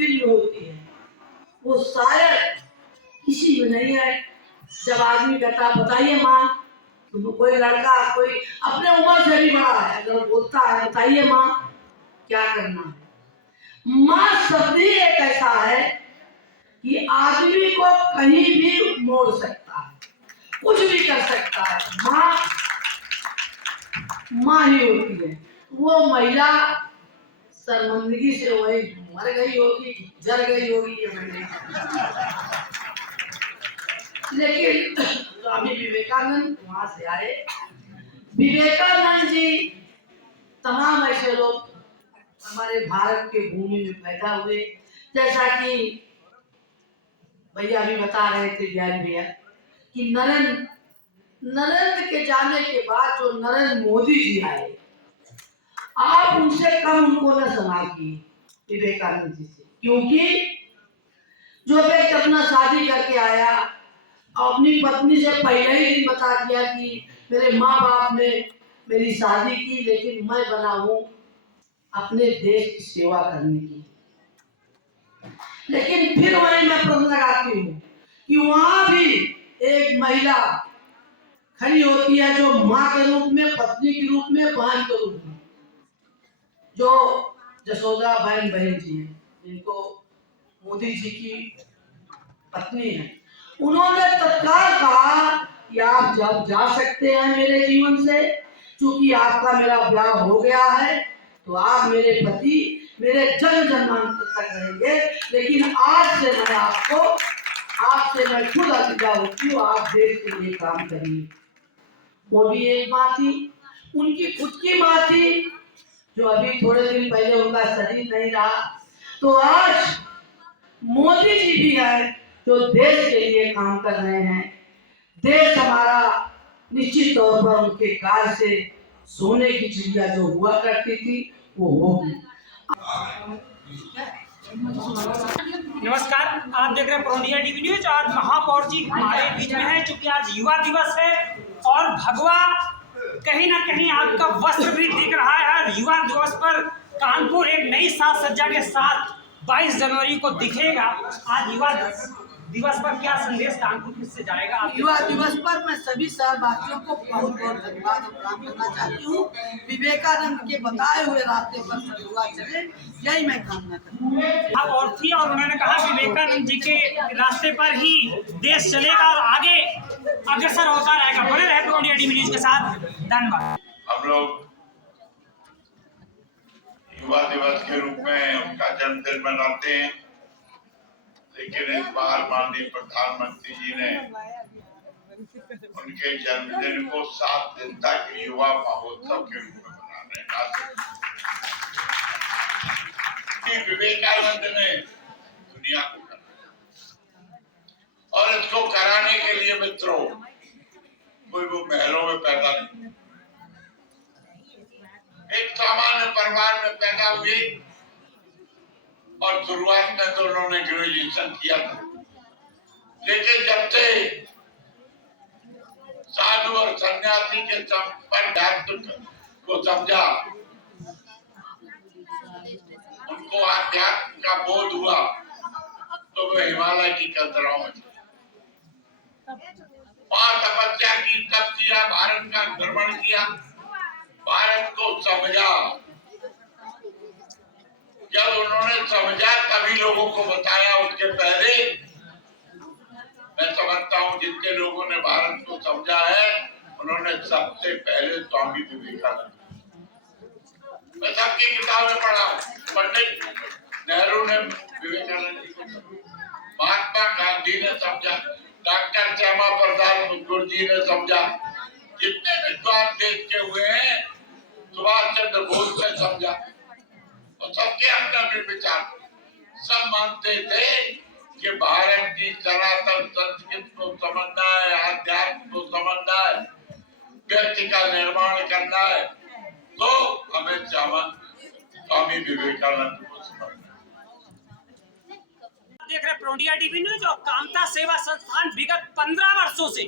दिल में होती है वो शायद किसी में नहीं है। जब आदमी कहता बताइए माँ, तो कोई लड़का कोई अपने उम्र से भी बड़ा है अगर बोलता है बताइए माँ क्या करना है। माँ शब्द ही एक ऐसा है कि आदमी को कहीं भी मोड़ सकता है, कुछ भी कर सकता है। माँ माँ ही होती है। वो महिला शर्मिंदगी से वही मर गई होगी, जल गई होगी, ये मैंने लेकिन स्वामी विवेकानंद वहां से आए। विवेकानंद जी तमाम ऐसे लोग हमारे भारत के भूमि में पैदा हुए, जैसा कि भैया भी बता रहे थे बिहारी भैया कि नरेंद्र के जाने के बाद जो नरेंद्र मोदी जी आए, आप उनसे कम उनको न सुना की विवेकानंद जी से, क्योंकि जो व्यक्ति अपना शादी करके आया अपनी पत्नी से पहले ही दिन बता दिया कि मेरे माँ बाप ने मेरी शादी की लेकिन मैं बना हूं अपने देश की सेवा करने की। लेकिन फिर वही मैं प्रश्न लगाती हूँ कि वहां भी एक महिला खड़ी होती है जो माँ के रूप में, पत्नी के रूप में, बहन के रूप में, जो जसोदा बहन जी है, जिनको मोदी जी की पत्नी है। उन्होंने तत्काल कहा कि आप जब जा सकते हैं मेरे जीवन से, क्योंकि आपका मेरा विवाह हो गया है तो आप मेरे पति मेरे जन्म जन्मांतर तक रहेंगे, लेकिन आज से मैं आपसे मैं खुद अलविदा होती हूँ, आप देश के लिए काम करिए। वो भी एक माँ थी, उनकी खुद की माँ थी जो अभी थोड़े दिन पहले उनका शरीर नहीं रहा। तो आज मोदी जी भी है जो देश के लिए काम कर रहे हैं। देश हमारा निश्चित तौर पर उनके कार्य से सोने की चिड़िया जो हुआ करती थी वो होगी। नमस्कार, आप देख रहे हैं प्रोंडिया टीवी न्यूज। आज महापौर जी हमारे बीच में है क्योंकि आज युवा दिवस है और भगवा कहीं ना कहीं आपका वस्त्र भी दिख रहा है। युवा दिवस पर कानपुर एक नई साज सज्जा के साथ 22 जनवरी को दिखेगा। आज युवा दिवस पर क्या संदेश कानपुर किससे जाएगा? युवा दिवस पर मैं सभी शहरवासियों को बहुत बहुत धन्यवाद और प्रणाम करना चाहती हूँ। विवेकानंद के बताए हुए रास्ते पर सब युवा चले, यही मैं कामना करता हूँ। और थी और उन्होंने कहा विवेकानंद जी के रास्ते पर ही देश चलेगा और आगे अग्रसर होता रहेगा। बने रहे प्रोंडिया टीवी न्यूज के साथ। धन्यवाद। हम लोग युवा दिवस के रूप में उनका जन्मदिन मनाते हैं, लेकिन इस बार माननीय प्रधानमंत्री जी ने उनके जन्मदिन को 7 दिन तक युवा महोत्सव के रूप में मना रहे हैं। विवेकानंद ने दुनिया को कराया और इसको कराने के लिए मित्रों कोई वो महलों में पैदा नहीं, एक सामान्य परिवार में पैदा हुए और शुरुआत में तो उन्होंने ग्रेजुएशन किया था, लेकिन जब से साधु और सन्यासी के संबंध को समझा, उनको आध्यात्म का बोध हुआ, तो वे हिमालय की कतराओं में वहां तपस्या की, तप किया, भारत का भ्रमण किया, भारत को समझा। जब उन्होंने समझा तभी लोगों को बताया। उसके पहले मैं समझता हूँ जितने लोगों ने भारत को समझा है उन्होंने सबसे पहले स्वामी विवेकानंद, मैं सबकी किताबें पढ़ा, पंडित नेहरू ने विवेकानंद जी को समझा, महात्मा गांधी ने समझा, डॉक्टर श्यामा प्रसाद मुखर्जी ने समझा, जितने विद्वान देश के हुए हैं सुभाष चंद्र बोस ने समझा, और सबके अपने विचार। सब मानते थे कि भारत की सनातन संस्कृति को समझना है, आध्यात्म को समझना है, व्यक्ति का निर्माण करना है, तो हमें स्वामी विवेकानंद को समझना है। देख रहे प्रोंडिया टीवी न्यूज और कामता सेवा संस्थान विगत 15 वर्षों से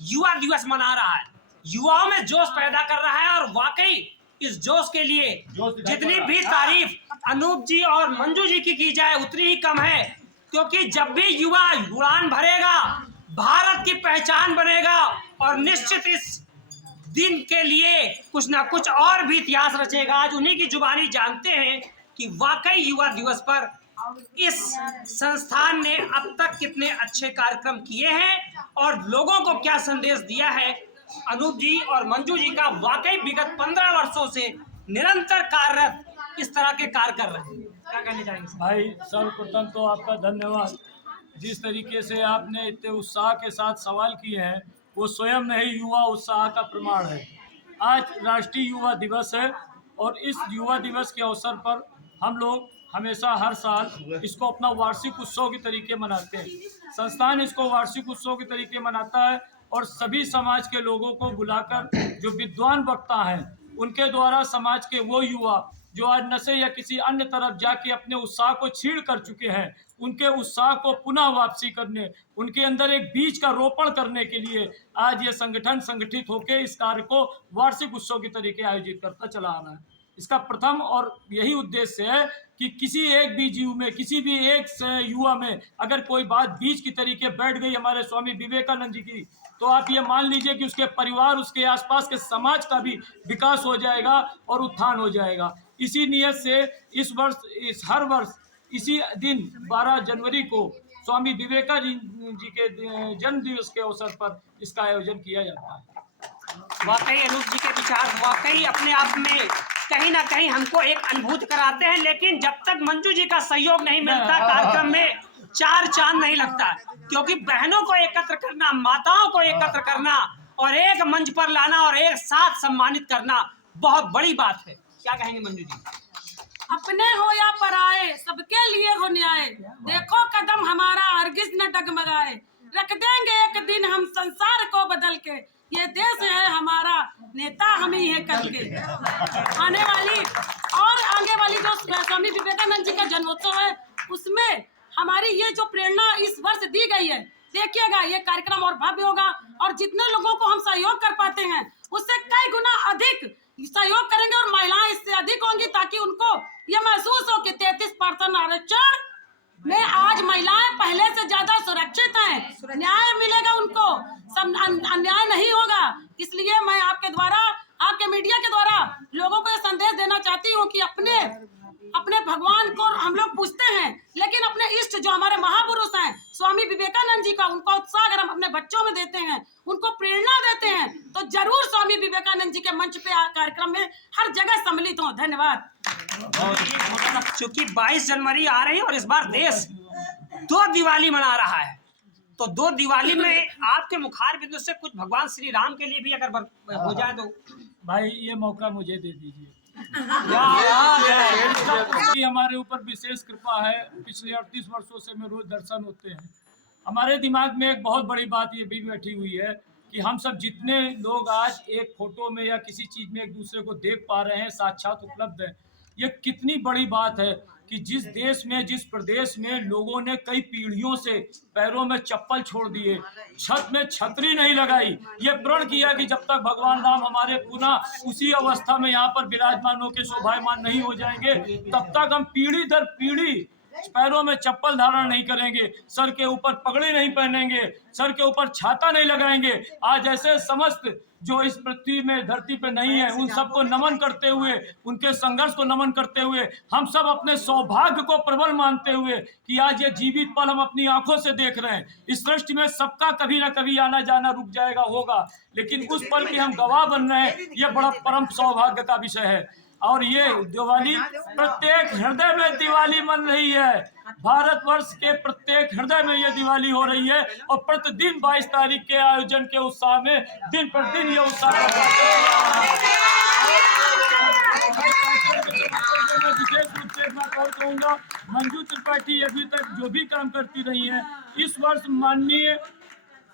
युवा दिवस मना रहा है, युवाओं में जोश पैदा कर रहा है और वाकई इस जोश के लिए जितनी भी तारीफ अनूप जी और मंजू जी की जाए उतनी ही कम है, क्योंकि जब भी युवा उड़ान भरेगा, भारत की पहचान बनेगा और निश्चित इस दिन के लिए कुछ ना कुछ और भी इतिहास रचेगा। आज उन्हीं की जुबानी जानते हैं कि वाकई युवा दिवस पर इस संस्थान ने अब तक कितने अच्छे कार्यक्रम किए हैं और लोगों को क्या संदेश दिया है। अनूप जी और मंजू जी का वाकई विगत 15 वर्षों से निरंतर कार्यरत इस तरह के कार्य कर रहे हैं। क्या कहना चाहेंगे भाई? सर्वप्रथम तो आपका धन्यवाद। जिस तरीके से आपने इतने उत्साह के साथ सवाल किए हैं वो स्वयं नहीं युवा उत्साह का प्रमाण है। आज राष्ट्रीय युवा दिवस है और इस युवा दिवस के अवसर पर हम लोग हमेशा हर साल इसको अपना वार्षिक उत्सव के तरीके मनाते हैं। संस्थान इसको वार्षिक उत्सव के तरीके मनाता है और सभी समाज के लोगों को बुलाकर जो विद्वान वक्ता हैं उनके द्वारा समाज के वो युवा जो आज नशे या किसी अन्य तरफ जाके अपने उत्साह को छीन कर चुके हैं, उनके उत्साह को पुनः वापसी करने, उनके अंदर एक बीज का रोपण करने के लिए आज ये संगठन संगठित होकर इस कार्य को वार्षिक उत्सव के तरीके आयोजित करता चला आ रहा है। इसका प्रथम और यही उद्देश्य है कि किसी एक भी जीव में, किसी भी एक युवा में अगर कोई बात बीज की तरीके बैठ गई हमारे स्वामी विवेकानंद जी की, तो आप ये मान लीजिए कि उसके परिवार, उसके आसपास के समाज का भी विकास हो जाएगा और उत्थान हो जाएगा। इसी नियत से इस हर वर्ष इसी दिन 12 जनवरी को स्वामी विवेकानंद जी के जन्म दिवस के अवसर पर इसका आयोजन किया जाता है। वाकई अनूप जी के विचार वाकई अपने आप में कहीं ना कहीं हमको एक अनुभूति कराते हैं, लेकिन जब तक मंजू जी का सहयोग नहीं मिलता कार्यक्रम में चार चांद नहीं लगता, क्योंकि बहनों को एकत्र करना, माताओं को एकत्र करना और एक मंच पर लाना और एक साथ सम्मानित करना बहुत बड़ी बात है। क्या कहेंगे मंजू जी? अपने हो या पराए सबके लिए हो न्याय, देखो कदम हमारा हरगिज न डगमगाए, रख देंगे एक दिन हम संसार को बदल के, ये देश है हमारा नेता हम ही है कल के। आने वाली जो स्वामी विवेकानंद जी का जन्मोत्सव है उसमें हमारी ये जो प्रेरणा इस वर्ष दी गई है, देखिएगा ये कार्यक्रम और भव्य होगा और जितने लोगों को हम सहयोग कर पाते हैं उससे कई गुना अधिक सहयोग करेंगे और महिलाएं इससे अधिक होंगी, ताकि उनको ये महसूस हो कि 33% आरक्षण में आज महिलाएं पहले से ज्यादा सुरक्षित हैं, न्याय मिलेगा उनको, अन्याय नहीं होगा। इसलिए मैं आपके द्वारा, आपके मीडिया के द्वारा लोगों को ये संदेश देना चाहती हूँ कि अपने भगवान को हम लोग पूछते हैं, लेकिन अपने इष्ट जो हमारे महापुरुष हैं स्वामी विवेकानंद जी का, उनका उत्साह अगर हम अपने बच्चों में देते हैं, उनको प्रेरणा देते हैं, तो जरूर स्वामी विवेकानंद जी के मंच पे कार्यक्रम में हर जगह सम्मिलित हों। धन्यवाद। चूंकि 22 जनवरी आ रही है और इस बार देश 2 दिवाली मना रहा है, तो 2 दिवाली में आपके मुखार बिंदु से कुछ भगवान श्री राम के लिए भी अगर हो जाए तो भाई ये मौका मुझे दे दीजिए। कि हमारे ऊपर विशेष कृपा है, पिछले 38 वर्षों से में रोज दर्शन होते हैं। हमारे दिमाग में एक बहुत बड़ी बात ये भी बैठी हुई है कि हम सब जितने लोग आज एक फोटो में या किसी चीज में एक दूसरे को देख पा रहे हैं, साक्षात उपलब्ध है, ये कितनी बड़ी बात है कि जिस देश में, जिस प्रदेश में लोगों ने कई पीढ़ियों से पैरों में चप्पल छोड़ दिए, छत में छतरी नहीं लगाई, ये प्रण किया कि जब तक भगवान राम हमारे पुनः उसी अवस्था में यहाँ पर विराजमान होकर शोभायमान नहीं हो जाएंगे, तब तक हम पीढ़ी दर पीढ़ी पैरों में चप्पल धारण नहीं करेंगे, सर के ऊपर पगड़ी नहीं पहनेंगे, सर के ऊपर छाता नहीं लगाएंगे। आज ऐसे समस्त जो इस पृथ्वी में, धरती पे नहीं है, उन सबको नमन करते हुए, उनके संघर्ष को नमन करते हुए, हम सब अपने सौभाग्य को प्रबल मानते हुए कि आज ये जीवित पल हम अपनी आंखों से देख रहे हैं। इस सृष्टि में सबका कभी ना कभी आना जाना रुक जाएगा, होगा, लेकिन उस पल के हम गवाह बन रहे हैं, ये बड़ा परम सौभाग्य का विषय है। और ये दिवाली प्रत्येक हृदय में दिवाली मन रही है, भारतवर्ष के प्रत्येक हृदय में ये दिवाली हो रही है और प्रतिदिन 22 तारीख के आयोजन के उत्साह में दिन प्रतिदिन ये उत्साह विशेष रूप से मैं कहूँगा मंजू त्रिपाठी अभी तक जो भी काम करती रही है, इस वर्ष माननीय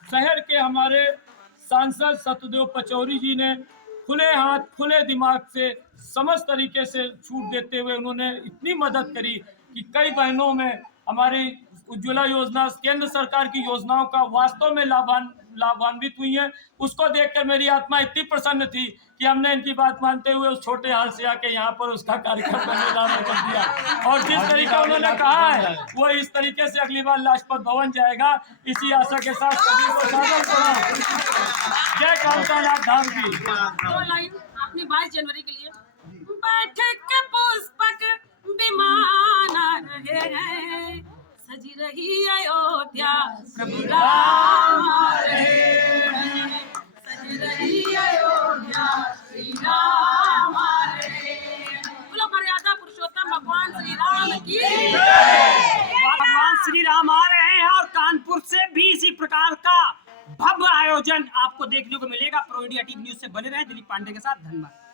शहर के हमारे सांसद सत्यदेव पचौरी जी ने खुले हाथ, खुले दिमाग से, समस्त तरीके से छूट देते हुए उन्होंने इतनी मदद करी कि कई बहनों में हमारी उज्ज्वला योजना केंद्र सरकार की योजनाओं का वास्तव में लाभान्वित हुई है, उसको देखकर मेरी आत्मा इतनी प्रसन्न थी कि हमने इनकी बात मानते हुए उस छोटे हाल से आके यहाँ पर उसका कार्यक्रम का ऐलान कर दिया। और जिस तरीके उन्होंने कहा है वो इस तरीके से अगली बार लाजपत भवन जाएगा, इसी आशा के साथ सभी को सादर सलाम। जय कालका नाथ धाम की। दो लाइन अपनी 22 जनवरी के लिए। बैठक के पुष्पक विमान आ रहे हैं, सज रही अयोध्या प्रभु राम आ रहे हैं, सज रही अयोध्या श्री राम आ रहे हैं। बोलो मर्यादा पुरुषोत्तम भगवान श्री राम की। भगवान श्री राम आ रहे हैं और कानपुर से भी इसी प्रकार का भव्य आयोजन आपको देखने को मिलेगा। प्रो इंडिया टीवी न्यूज से बने रहें। दिलीप पांडे के साथ, धन्यवाद।